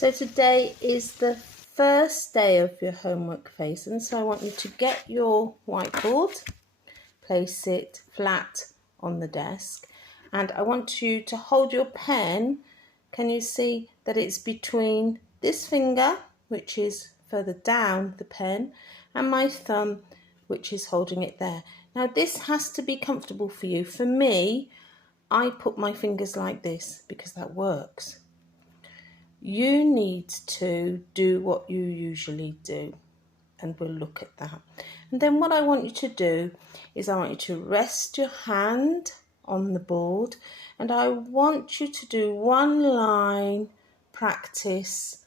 So today is the first day of your homework phase, and so I want you to get your whiteboard, place it flat on the desk, and I want you to hold your pen. Can you see that it's between this finger, which is further down the pen, and my thumb, which is holding it there. Now this has to be comfortable for you. For me, I put my fingers like this because that works. You need to do what you usually do, and we'll look at that. And then what I want you to do is I want you to rest your hand on the board, and I want you to do one line practice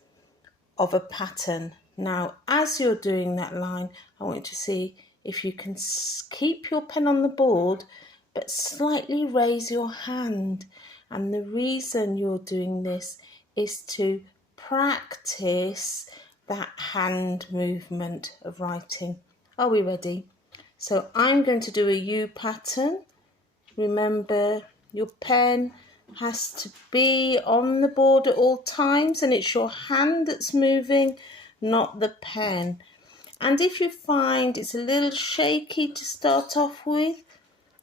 of a pattern. Now, as you're doing that line, I want you to see if you can keep your pen on the board, but slightly raise your hand. And the reason you're doing this is to practice that hand movement of writing. Are we ready? So I'm going to do a U pattern. Remember, your pen has to be on the board at all times, and it's your hand that's moving, not the pen. And if you find it's a little shaky to start off with,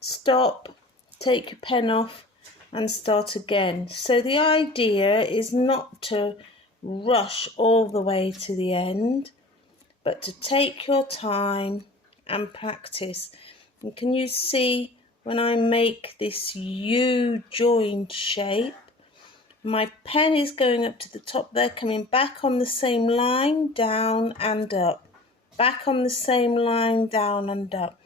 stop, take your pen off and start again. So the idea is not to rush all the way to the end, but to take your time and practice. And can you see when I make this U joined shape, my pen is going up to the top there, coming back on the same line, down and up, back on the same line, down and up.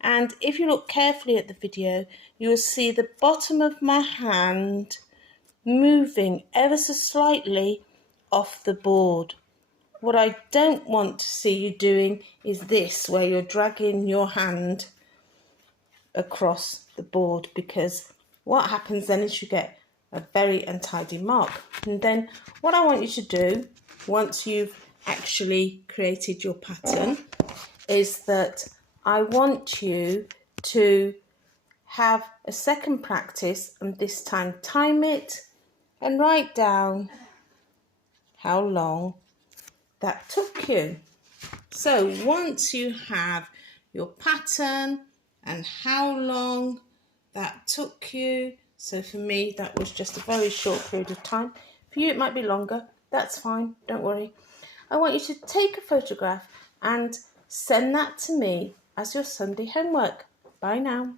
And if you look carefully at the video, you will see the bottom of my hand moving ever so slightly off the board. What I don't want to see you doing is this, where you're dragging your hand across the board, because what happens then is you get a very untidy mark. And then what I want you to do, once you've actually created your pattern, is that I want you to have a second practice, and this time time it and write down how long that took you. So once you have your pattern and how long that took you, so for me that was just a very short period of time. For you it might be longer, that's fine, don't worry. I want you to take a photograph and send that to me as your Sunday homework. Bye now.